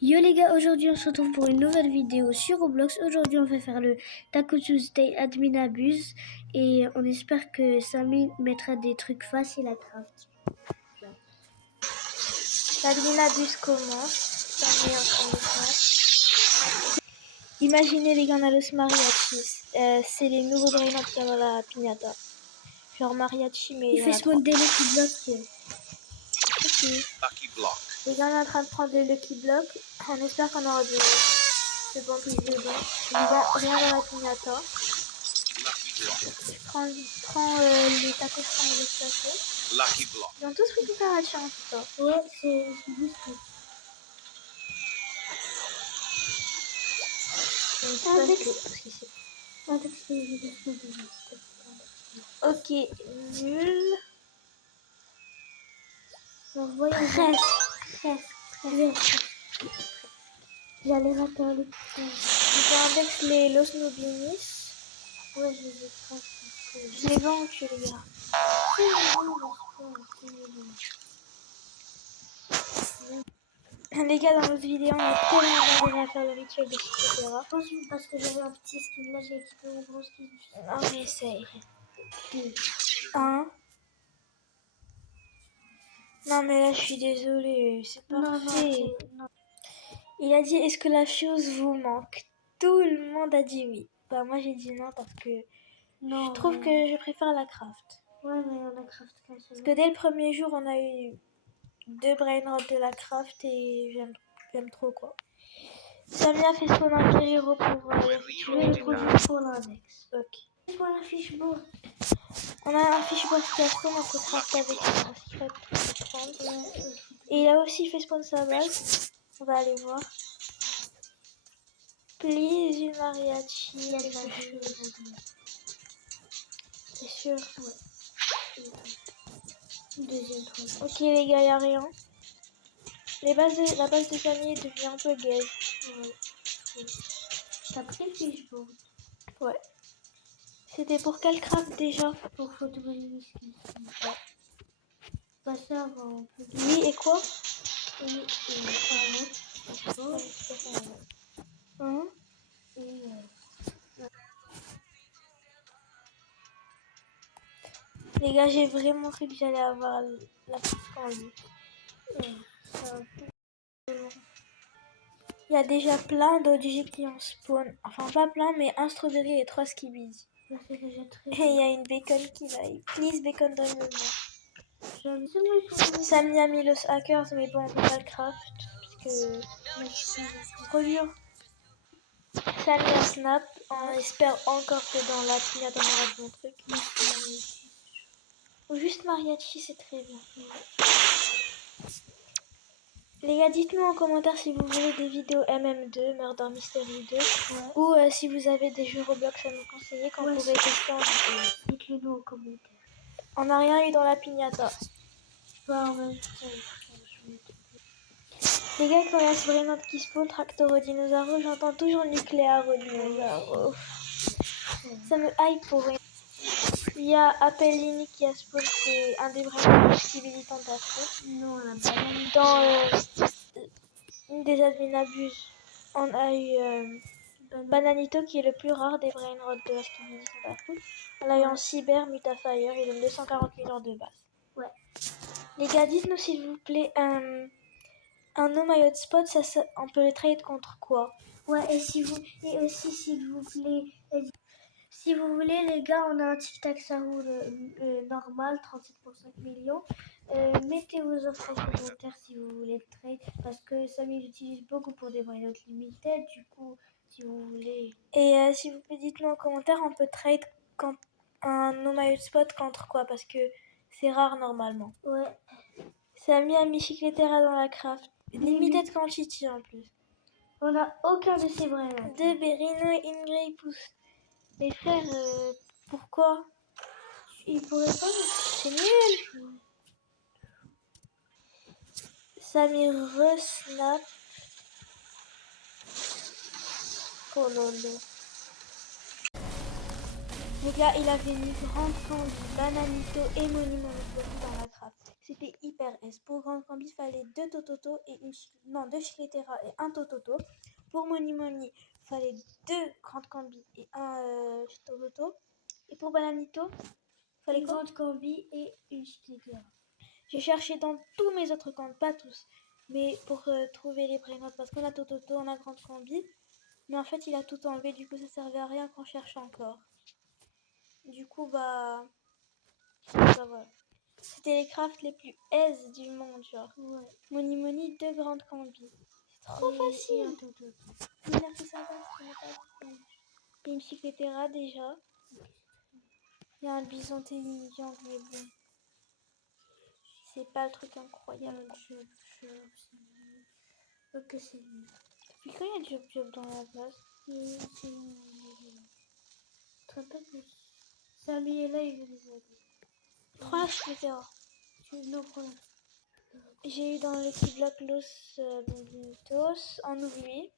Yo les gars, aujourd'hui on se retrouve pour une nouvelle vidéo sur Roblox. Aujourd'hui on va faire le Taco Tuesday Admin Abuse et on espère que Samy mettra des trucs faciles à craft. L'Admin Abuse commence. Samy est en train de faire. Imaginez les gars, on a Los Mariachis. C'est les nouveaux brainrot qu'il y a dans la piñata. Genre mariachi, mais Il fait spawn des Lucky Blocks. Ok. Les gars, on est en train de prendre des Lucky Blocks. On espère qu'on aura de bons trucs dedans. Rien dans la piñata. Je prends les tacos, je prends les tacos. Ils ont tous pris température en tout cas. Ouais, c'est boosté. Ok, nul. Alors voyons. Presque. J'allais rater un look. J'index les Los Nobinis. Ouais, je les ai pas. Je les vends au cul, les gars. Les gars, dans notre vidéo, on est tellement bien à faire le rituel de etc. Parce que j'avais un petit skin, là j'ai équipé mon gros skin. On essaye. 1. Non mais là je suis désolée, c'est parfait. Non. Il a dit est-ce que la fuse vous manque? Tout le monde a dit oui. Bah moi j'ai dit non parce que je trouve que je préfère la craft. Ouais mais on a craft qu'un seul. Parce que dès le premier jour on a eu 2 brainrots de la craft et j'aime trop quoi. Samia fait spawn un guerriero pour le rituel. Je vais juste pour l'index. Ok. Pour la fishboard. On a un fishboard qui a spawn, on peut craft avec un script. Et il a aussi fait spawn sa base. On va aller voir. Please, une mariachi. Il y a de la chose. C'est sûr? Ouais. Deuxième truc. Ok les gars, y'a rien. La base de famille devient un peu gaze. Ouais. T'as pris le fishboard? Ouais. C'était pour quel craft déjà? Pour photoréalisme. Ouais. Passer avant. Oui, et quoi? Et un autre. Hein? Et Les gars, j'ai vraiment cru que j'allais avoir la petite candy. Il y a déjà plein d'OG qui en spawn. Enfin, pas plein, mais un strawberry et 3 skibidi. c'est déjà très Et il y a une bacon qui va. Please, bacon, donne-le moi. Ça Samy a mis los hackers, mais bon, on peut pas le craft. Parce que c'est trop dur. Samy a snap. On espère encore que dans la piñata on aura de bons trucs. Ou juste mariachi, c'est très bien. Les gars, dites-nous en commentaire si vous voulez des vidéos MM2, Murder Mystery 2, ou si vous avez des jeux Roblox à nous conseiller qu'on pourrait tester en vidéo. dites-le nous en commentaire. On n'a rien eu dans la piñata. Les gars, quand il y a ce brainrot qui spawn, tracteur au dinosaure, j'entends toujours nucléaire au dinosaure. Ça me hype pour rien. Il y a Appellini qui a spawn, c'est un des brainrots qui militant d'Afrique. Non, on a pas. Dans une des admin abuses, on a eu Bananito qui est le plus rare des brainrots de la Skibidi d'Afrique. On l'a eu en cyber, Mutafire, il donne 240 millions de base. Ouais. Les gars, dites-nous s'il vous plaît, un No My Hotspot, on peut le trade contre quoi? Ouais, et aussi s'il vous plaît, si vous voulez les gars, on a un Tic Tac ça roule normal, 37,5 millions. Mettez vos offres en commentaire si vous voulez le trade, parce que Samy l'utilise beaucoup pour des brainrots limited, du coup, si vous voulez. Et s'il vous plaît, dites-nous en commentaire, on peut trade un No My Hotspot contre quoi? Parce que c'est rare normalement. Ouais. Samy a mis Chicletera dans la craft. Limited quantity en plus. On a aucun de ces brainrots. De Berino et Ingray poussent. Les frères, pourquoi? Ils pourraient pas. C'est nul. Samy re-snap. Oh lolo. Les gars, il avait mis grande candy, bananito et monument dans la craft. C'était hyper S. Pour Grande Cambi, il fallait 2 Tototo et deux Chicletera et un Tototo. Pour Moni Moni, il fallait 2 Grande Cambi et un Tototo. Et pour Bananito, il fallait Une quoi? grande combi et une Chicletera. J'ai cherché dans tous mes autres comptes, pas tous, mais pour trouver les prénoms, parce qu'on a Tototo, on a Grande Cambi, mais en fait il a tout enlevé, du coup ça servait à rien qu'on cherche encore. Du coup bah voilà. C'était les crafts les plus aise du monde, genre. Ouais. Moni Moni, 2 Grandes Cambi. C'est trop Et facile. un Tototo. Il a fait ça parce qu'on n'a pas dit. Il y a une Chicletera déjà. Il y a un Bisontelligent, mais bon. C'est pas le truc incroyable. Ok, c'est lui. Depuis quand il y a Job dans la base? C'est très pas que Samy est là, il veut les aider. 3 Chicletera. Non, prends. J'ai eu dans le petit bloc Los Bonitos. En oublie.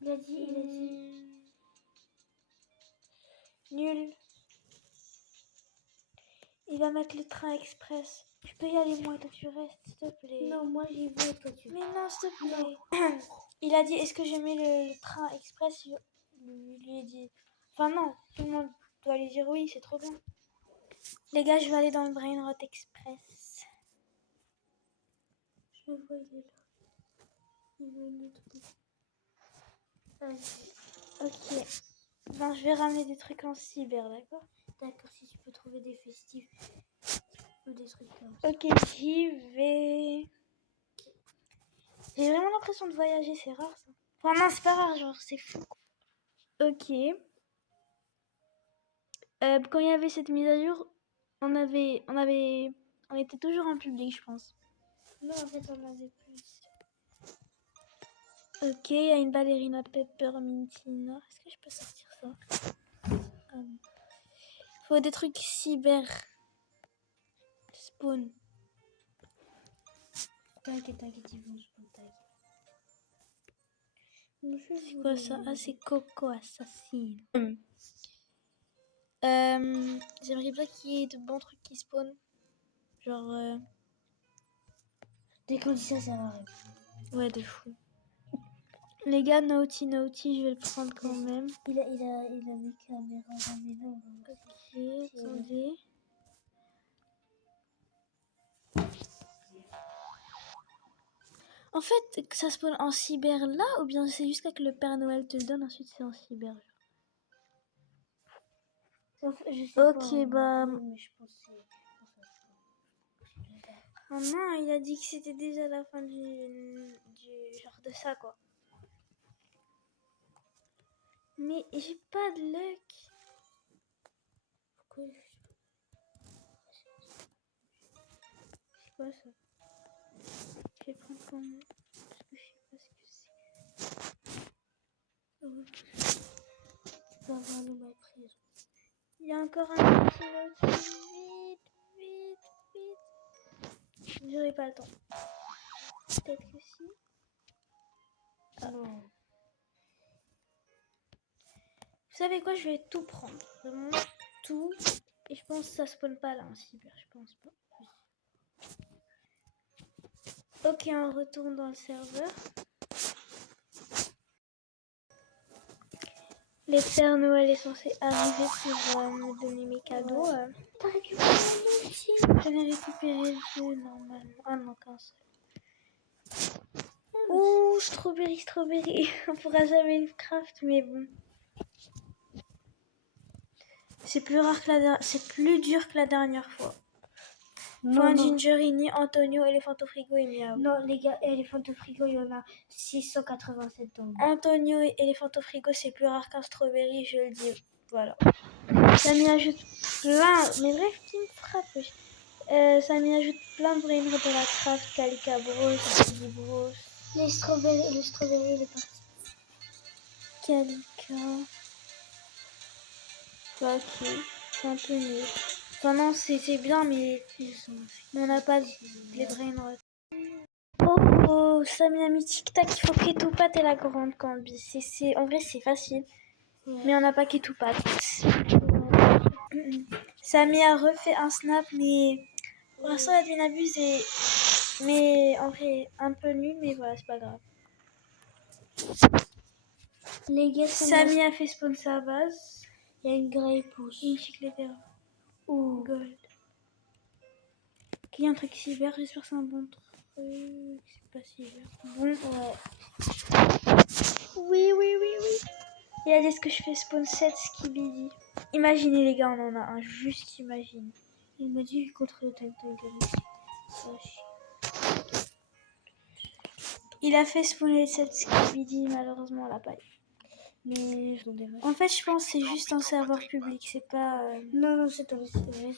Il a dit. Nul. Il va mettre le train express. Je peux y aller moi, toi tu restes, s'il te plaît. Non, moi j'y vais, toi tu Mais non, s'il te plaît. Il a dit, est-ce que je mets le train express? Je lui ai dit, enfin non, tout le monde doit lui dire oui, c'est trop bien. Les gars, je vais aller dans le Brain Rot Express. Je le vois, il est là. Il veut une autre. Allez. Ok. Ben, je vais ramener des trucs en cyber, d'accord? D'accord, si tu peux trouver des festifs ou des trucs comme ça. Ok, j'y vais. J'ai vraiment l'impression de voyager, c'est rare ça. Enfin non, c'est pas rare, genre c'est fou. Ok. Quand il y avait cette mise à jour, on était toujours en public, je pense. Non, en fait, on avait plus. Ok, il y a une ballerina Peppermintina. Est-ce que je peux sortir ça? Faut des trucs cyber. Spawn. T'inquiète, ils vont se monter. C'est quoi ça? Ah, c'est Coco Assassine. J'aimerais bien qu'il y ait de bons trucs qui spawnent. Genre. Dès qu'on dit ça, ça va arriver. Ouais, de fou. Les gars, Naughty, je vais le prendre quand même. Il a des caméras énormes. Ok, attendez. En fait, que ça spawn en cyber là, ou bien c'est jusqu'à que le Père Noël te le donne, ensuite c'est en cyber. Je sais Ok, pas, bah. mais je pense que Oh non, il a dit que c'était déjà la fin du genre de ça, quoi. Mais j'ai pas de luck. pourquoi C'est quoi ça? Je vais prendre quand même. Parce que je sais pas ce que c'est. tu peux avoir le mal pris. Il y a encore un petit note. Vite. J'aurai pas le temps. Peut-être que si. Ah non. Vous savez quoi, je vais tout prendre. Vraiment tout. Et je pense que ça spawn pas là en cyber. Je pense pas. Ok, on retourne dans le serveur. Le Père Noël est censé arriver pour me donner mes cadeaux. T'as récupéré un outil? J'en ai récupéré 2 normalement. Ah non, qu'un seul. Ouh, strawberry. On pourra jamais le craft, mais bon. C'est plus rare que c'est plus dur que la dernière fois. Point Gingerini, Antonio, Elephanto Frigo et Miao. Non, les gars, Elephanto Frigo, il y en a 687 dans le monde. Antonio et Elephanto Frigo, c'est plus rare qu'un strawberry, je le dis. Voilà. Ça m'y ajoute plein. Mais bref, qui me frappe? Ça m'y ajoute plein de brainrots de la craft, Calica Bros, Bros. Le strawberry, il est parti. Calica. Ok, c'est un peu nul. Enfin non, c'est bien, mais on n'a pas les brainrots. Oh, Samy a mis tic-tac, il faut Ketoupat et la grande Cambi. En vrai, c'est facile. Ouais. Mais on n'a pas Ketoupat. Samy a refait un snap, mais pour l'instant, l'admin abuse est... Mais en fait, un peu nul, mais voilà, c'est pas grave. Les gars, Samy a fait spawn sa base. il y a une grey pousse. Une chiclette Ouh. gold. Il y a un truc cyber, j'espère que c'est un bon truc. C'est pas cyber. Bon, Ouais. oui. Il a dit ce que je fais spawn 7 skibidi. Imaginez les gars, on en a un, juste imagine. Il m'a dit contre le Titan Galaxy. Il a fait spawner 7 skibidi, malheureusement on l'a pas eu. Mais j'en ai En fait, je pense que c'est juste un serveur public, c'est pas... Non, c'est un vrai.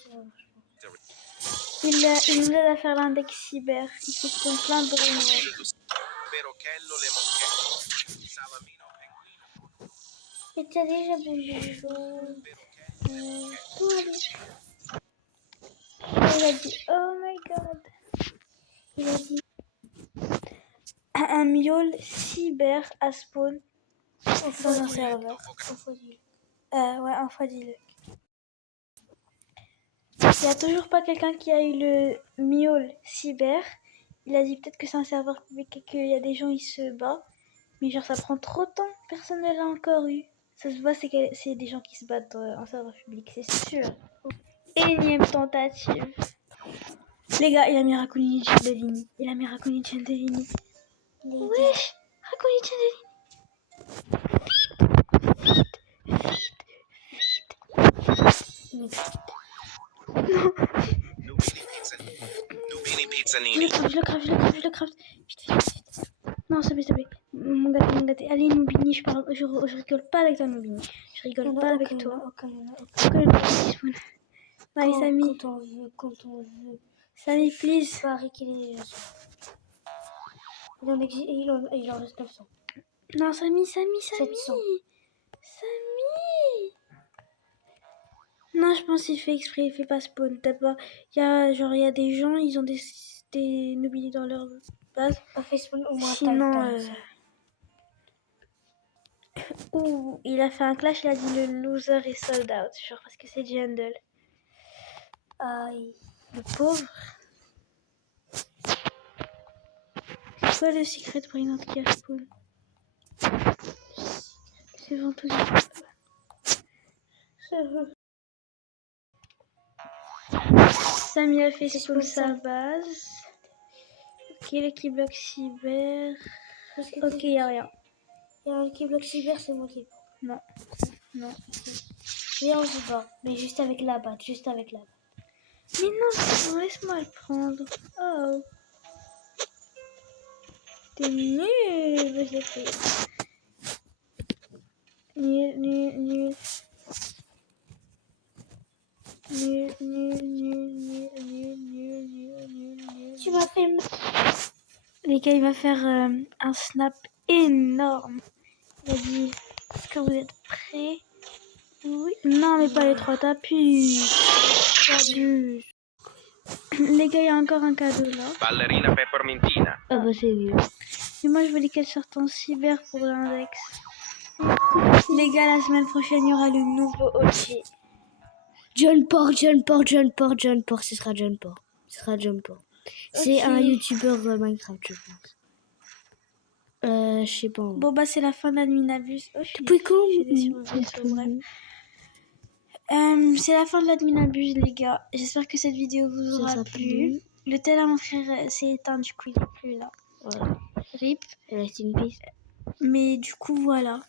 Il nous aide à faire l'index cyber. Il fait spawn plein de runes. Et t'as déjà bougé Il a dit, oh my god. Il a dit Un miaule cyber à spawn dans un serveur. Ouais, un fois dis-le. Il n'y a toujours pas quelqu'un qui a eu le miaule cyber. Il a dit peut-être que c'est un serveur public et qu'il y a des gens qui se battent. Mais genre ça prend trop de temps. Personne ne l'a encore eu. Ça se voit, c'est des gens qui se battent en serveur public, c'est sûr. Énième tentative. Les gars, il a mis Raccoon Chandellini. Wesh, Raccoon Chandellini. Nubini Pizzanini. Je le crave. Vite. Non, s'il te plaît. Mon gâté. Allez, Nubini, je rigole pas avec toi, Nubini. Je rigole pas avec toi. Allez, Samy. Quand on veut. Samy, please. Paris qu'il est déjà sûr. Il en reste 900. Non, Samy. 700. Non, je pense qu'il fait exprès, il fait pas spawn. Il y a des gens, ils ont des Nubini dans leur base. On fait spawn au moins. Sinon, ouh, il a fait un clash, il a dit le loser est sold out. Genre parce que c'est Jandel. Aïe. Le pauvre. C'est quoi le secret pour une autre qui a spawn? C'est Ventouse. Samy a fait spawn sa base. Ok, l'équipe bloc cyber. Ok, y a rien. Il y a un qui bloque cyber, c'est moi qui. Non. Viens, on se bat. Mais juste avec la batte. Mais non, c'est bon, laisse-moi le prendre. Oh. T'es nul. Je l'ai fait. Nul. Tu m'as fait. Les gars, il va faire un snap énorme. Il a dit, est-ce que vous êtes prêts? Oui. Non, mais pas les 3 tapis. Les gars, il y a encore un cadeau là. Ballerina peppermintina. Ah bah c'est mieux. Et moi, je voulais qu'elle sorte en cyber pour l'index. Les gars, la semaine prochaine, il y aura le nouveau OG. John Port. Ce sera John Port. C'est un youtubeur Minecraft, je pense. Je sais pas. Bon, bah, c'est la fin de l'adminabus. Depuis quand? C'est la fin de l'adminabus, les gars. J'espère que cette vidéo vous aura plu. Le tel à mon frère s'est éteint, du coup, il n'est plus là. Voilà. RIP. Rest in peace. Mais du coup, voilà.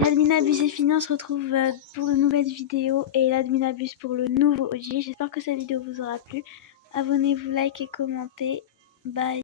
L'adminabus est fini. On se retrouve pour de nouvelles vidéos. Et l'adminabus pour le nouveau OG. J'espère que cette vidéo vous aura plu. Abonnez-vous, likez et commentez. Bye.